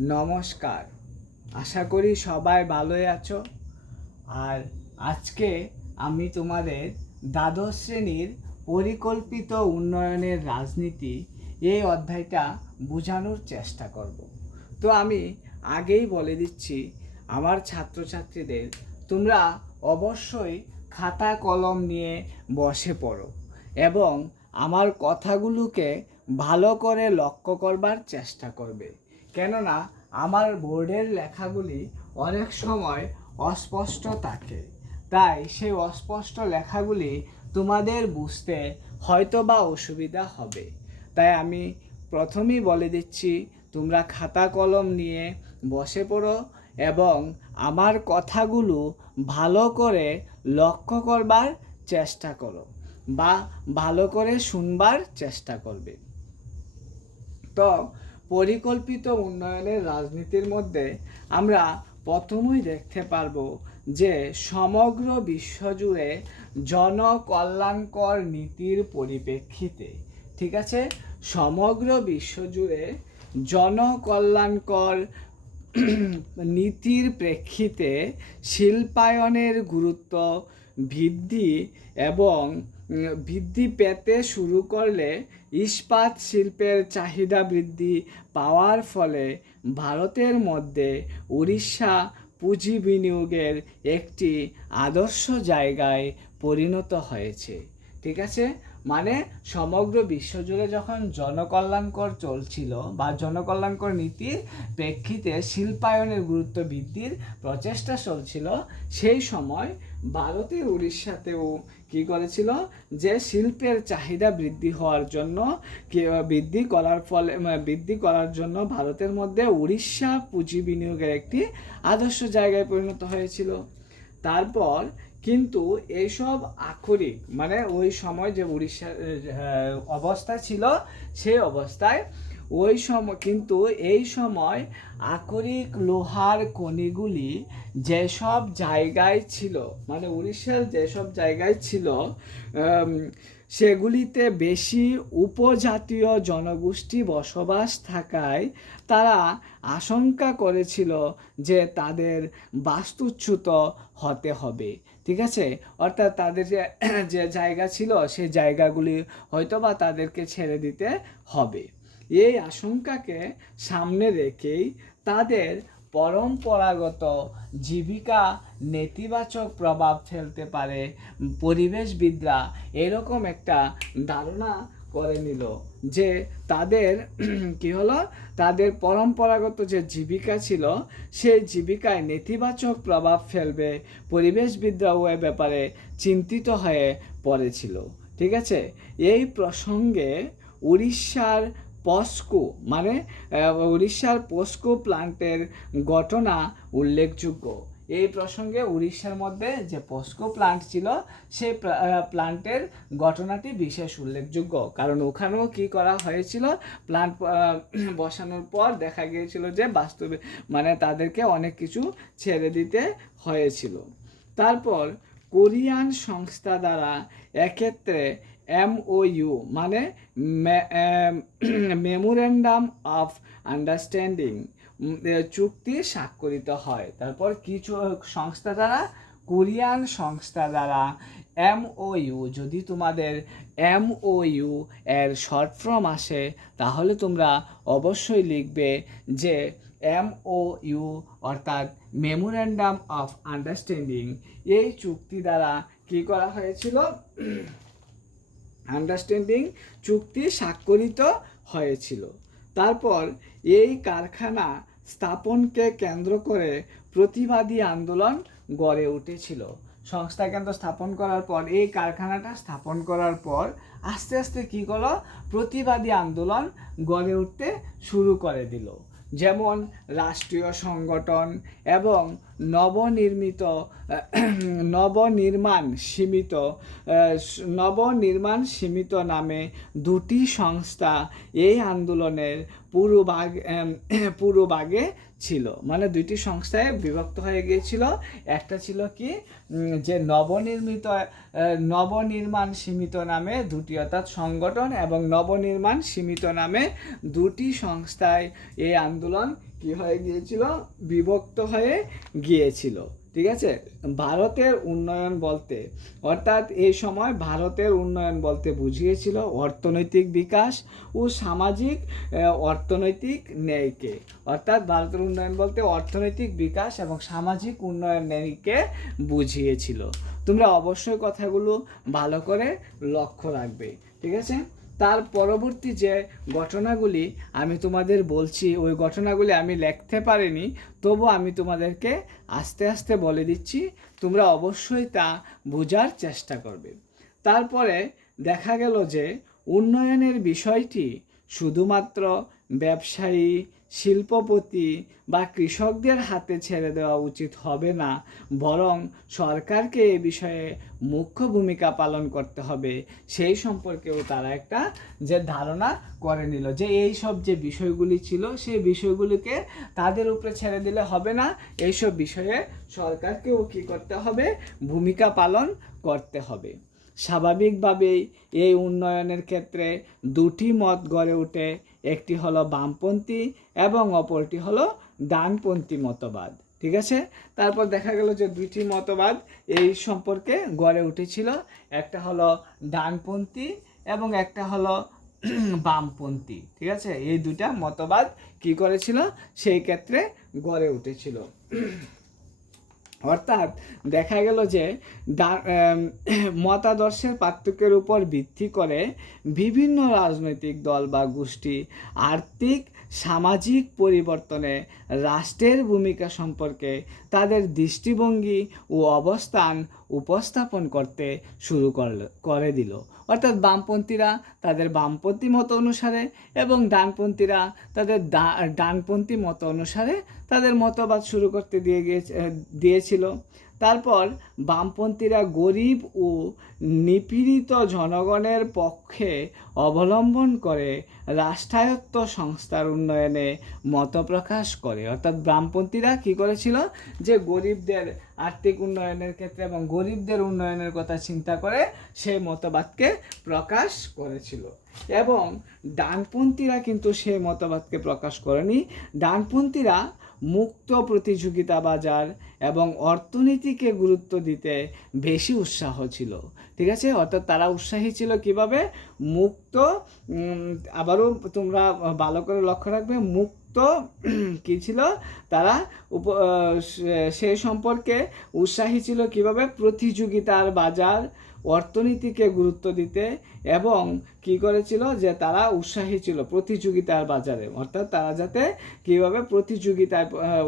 নমস্কার। আশা করি সবাই ভালোই আছো। আর আজকে আমি তোমাদের দ্বাদশ শ্রেণির পরিকল্পিত উন্নয়নের রাজনীতি এই অধ্যায়টা বোঝানোর চেষ্টা করব। তো আমি আগেই বলে দিচ্ছি, আমার ছাত্রছাত্রীদের, তোমরা অবশ্যই খাতা কলম নিয়ে বসে পড়ো এবং আমার কথাগুলোকে ভালো করে লক্ষ্য করবার চেষ্টা করবে। কেননা আমার বোর্ডের লেখাগুলি অনেক সময় অস্পষ্ট থাকে। তাই সেই অস্পষ্ট লেখাগুলি তোমাদের বুঝতে হয়তো বা অসুবিধা হবে। তাই আমি প্রথমেই বলে দিচ্ছি, তোমরা খাতা কলম নিয়ে বসে পড়ো এবং আমার কথাগুলো ভালো করে লক্ষ্য করবার চেষ্টা করো বা ভালো করে শুনবার চেষ্টা করবে। তো পরিকল্পিত উন্নয়নের রাজনীতির মধ্যে আমরা প্রথমেই দেখতে পারব যে সমগ্র বিশ্বজুড়ে জনকল্যাণকর নীতির পরিপ্রেক্ষিতে, ঠিক আছে? সমগ্র বিশ্বজুড়ে জনকল্যাণকর নীতির প্রেক্ষিতে শিল্পায়নের গুরুত্ব বৃদ্ধি এবং বৃদ্ধি পেতে শুরু করলে ইস্পাত শিল্পের চাহিদা বৃদ্ধি পাওয়ার ফলে ভারতের মধ্যে উড়িষ্যা পুঁজি বিনিয়োগের একটি আদর্শ জায়গায় পরিণত হয়েছে। ঠিক আছে? মানে সমগ্র বিশ্বজুড়ে যখন জনকল্যাণকর চলছিল বা জনকল্যাণকর নীতির প্রেক্ষিতে শিল্পায়নের গুরুত্ব বৃদ্ধির প্রচেষ্টা চলছিল, সেই সময় ভারতের উড়িষ্যাতেও কি করেছিল? যে শিল্পের চাহিদা বৃদ্ধি হওয়ার জন্য বৃদ্ধি করার ফলে বৃদ্ধি করার জন্য ভারতের মধ্যে উড়িষ্যা পুঁজি বিনিয়োগের একটি আদর্শ জায়গায় পরিণত হয়েছিল। তারপর কিন্তু এইসব আক্ষরিক মানে ওই সময় যে উড়িষ্যার অবস্থা ছিল, সেই অবস্থায় ওই সময় কিন্তু এই সময় আকরিক লোহার খনিগুলি যেসব জায়গায় ছিল মানে উড়িষ্যার যেসব জায়গায় ছিল সেগুলিতে বেশি উপজাতীয় জনগোষ্ঠী বসবাস থাকায় তারা আশঙ্কা করেছিল যে তাদের বাস্তুচ্যুত হতে হবে। ঠিক আছে? অর্থাৎ তাদের যে যে জায়গা ছিল সেই জায়গাগুলি হয়তোবা তাদেরকে ছেড়ে দিতে হবে। এই আশঙ্কাকে সামনে রেখেই তাদের পরম্পরাগত জীবিকা নেতিবাচক প্রভাব ফেলতে পারে। পরিবেশবিদরা এরকম একটা ধারণা করে নিল যে তাদের কি হলো? তাদের পরম্পরাগত যে জীবিকা ছিল, সেই জীবিকায় নেতিবাচক প্রভাব ফেলবে। পরিবেশবিদরাও এ ব্যাপারে চিন্তিত হয়ে পড়েছিল। ঠিক আছে? এই প্রসঙ্গে উড়িষ্যার পস্কো মানে উড়িষ্যার পস্কো প্লান্টের ঘটনা উল্লেখযোগ্য। এই প্রসঙ্গে উড়িষ্যার মধ্যে যে পস্কো প্লান্ট ছিল, সেই প্লান্টের ঘটনাটি বিশেষ উল্লেখযোগ্য। কারণ ওখানেও কি করা হয়েছিল? প্লান্ট বসানোর পর দেখা গিয়েছিল যে বাস্তবে মানে তাদেরকে অনেক কিছু ছেড়ে দিতে হয়েছিল। তারপর কোরিয়ান সংস্থা দ্বারা এক্ষেত্রে এমওইউ মানে মেমোরেন্ডাম অফ আন্ডারস্ট্যান্ডিং চুক্তি স্বাক্ষরিত হয়। তারপর কিছু সংস্থা দ্বারা, কোরিয়ান সংস্থা দ্বারা এমওইউ যদি তোমাদের এমওইউ এর শর্ট ফর্ম আসে, তাহলে তোমরা অবশ্যই লিখবে যে এমওইউ অর্থাৎ মেমোরেন্ডাম অফ আন্ডারস্ট্যান্ডিং এই চুক্তি দ্বারা কি করা হয়েছিল? আন্ডারস্ট্যান্ডিং চুক্তি স্বাক্ষরিত হয়েছিল। তারপর এই কারখানা স্থাপনকে কেন্দ্র করে প্রতিবাদী আন্দোলন গড়ে উঠেছিল। সংস্থা কেন্দ্র স্থাপন করার পর, এই কারখানাটা স্থাপন করার পর আস্তে আস্তে কী করল? প্রতিবাদী আন্দোলন গড়ে উঠতে শুরু করে দিল। যেমন রাষ্ট্রীয় সংগঠন এবং নবনির্মিত নবনির্মাণ সীমিত নবনির্মাণ সীমিত নামে দুটি সংস্থা এই আন্দোলনের পূর্বভাগ এম, পূর্বভাগে ছিল। মানে দুইটি সংস্থায় বিভক্ত হয়ে গিয়েছিল। একটা ছিল কি? যে নবনির্মিত নবনির্মাণ সীমিত নামে দুটি, অর্থাৎ সংগঠন এবং নবনির্মাণ সীমিত নামে দুটি সংস্থায় এই আন্দোলন কি হয়ে গিয়েছিল? বিভক্ত হয়ে গিয়েছিল। ঠিক আছে? ভারতের উন্নয়ন বলতে, অর্থাৎ এই সময় ভারতের উন্নয়ন বলতে বুঝিয়েছিল অর্থনৈতিক বিকাশ ও সামাজিক অর্থনৈতিক ন্যায়কে। অর্থাৎ ভারতের উন্নয়ন বলতে অর্থনৈতিক বিকাশ এবং সামাজিক উন্নয়ন ন্যায়কে বুঝিয়েছিল। তোমরা অবশ্যই কথাগুলো ভালো করে লক্ষ্য রাখবে, ঠিক আছে? তার পরবর্তী যে ঘটনাগুলি আমি তোমাদের বলছি, ওই ঘটনাগুলি আমি লিখতে পারিনি, তবু আমি তোমাদেরকে আস্তে আস্তে বলে দিচ্ছি, তোমরা অবশ্যই তা বোঝার চেষ্টা করবে। তারপরে দেখা গেল যে উন্নয়নের বিষয়টি শুধুমাত্র ব্যবসায়ী শিল্পপতি বা কৃষকদের হাতে ছেড়ে দেওয়া উচিত হবে না, বরং সরকারকে এ বিষয়ে মুখ্য ভূমিকা পালন করতে হবে। সেই সম্পর্কেও তারা একটা যে ধারণা করে নিল যে এই সব যে বিষয়গুলি ছিল, সেই বিষয়গুলিকে তাদের উপরে ছেড়ে দিলে হবে না। এইসব বিষয়ে সরকারকেও কী করতে হবে? ভূমিকা পালন করতে হবে। স্বাভাবিকভাবেই এই উন্নয়নের ক্ষেত্রে দুটি মত গড়ে ওঠে। একটি হলো বামপন্থী এবং অপরটি হলো ডানপন্থী মতবাদ, ঠিক আছে? তারপর দেখা গেল যে দুইটি মতবাদ এই সম্পর্কে গড়ে উঠেছিল, একটা হলো ডানপন্থী এবং একটা হলো বামপন্থী, ঠিক আছে? এই দুটা মতবাদ কি করেছিল? সেই ক্ষেত্রে গড়ে উঠেছিল। অর্থাৎ দেখা গেল যে মতাদর্শের পার্থক্যের উপর ভিত্তি করে বিভিন্ন রাজনৈতিক দল বা গোষ্ঠী আর্থিক, সামাজিক পরিবর্তনে রাষ্ট্রের ভূমিকা সম্পর্কে তাদের দৃষ্টিভঙ্গি ও অবস্থান উপস্থাপন করতে শুরু করল- করে দিল। অর্থাৎ বামপন্থীরা তাদের বামপন্থী মত অনুসারে এবং ডানপন্থীরা তাদের ডানপন্থী মত অনুসারে তাদের মতবাদ শুরু করতে দিয়ে গিয়েছে দিয়েছিল। তারপর বামপন্থীরা গরিব ও নিপীড়িত জনগণের পক্ষে অবলম্বন করে রাষ্ট্রায়ত্ত সংস্থার উন্নয়নে মত প্রকাশ করে। অর্থাৎ বামপন্থীরা কি করেছিল? যে গরিবদের আর্থিক উন্নয়নের ক্ষেত্রে এবং গরিবদের উন্নয়নের কথা চিন্তা করে সেই মতবাদকে প্রকাশ করেছিল। এবং ডানপন্থীরা কিন্তু সেই মতবাদকে প্রকাশ করেনি। ডানপন্থীরা মুক্ত প্রতিযোগিতা বাজার এবং অর্থনীতিকে গুরুত্ব দিতে বেশি উৎসাহ ছিল। ঠিক আছে? অর্থাৎ তারা উৎসাহী ছিল কীভাবে? মুক্ত আবারও তোমরা ভালো করে লক্ষ্য রাখবে, মুক্ত কি ছিল? তারা উপ সে- সম্পর্কে উৎসাহী ছিল কীভাবে? প্রতিযোগিতার বাজার, অর্থনীতিকে গুরুত্ব দিতে এবং কি করেছিল? যে তারা উৎসাহী ছিল প্রতিযোগিতার বাজারে। অর্থাৎ তারা যাতে কীভাবে প্রতিযোগিতায়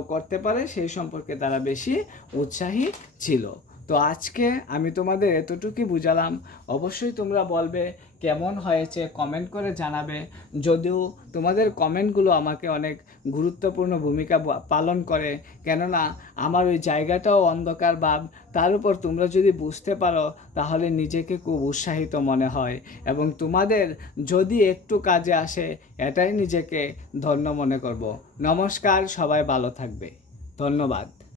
করতে পারে, সেই সম্পর্কে তারা বেশি উৎসাহী ছিল। তো আজকে আমি তোমাদের এতটুকুই বুঝালাম। অবশ্যই তোমরা বলবে কেমন হয়েছে কমেন্ট করে জানাবে। যদিও তোমাদের কমেন্টগুলো আমাকে অনেক গুরুত্বপূর্ণ ভূমিকা পালন করে। কেননা আমার ওই জায়গাটাও অন্ধকার ভাব। তার উপর তোমরা যদি বুঝতে পারো, তাহলে নিজেকে খুব উৎসাহিত মনে হয়। এবং তোমাদের যদি একটু কাজে আসে, এটাই নিজেকে ধন্য মনে করব। নমস্কার, সবাই ভালো থাকবে। ধন্যবাদ।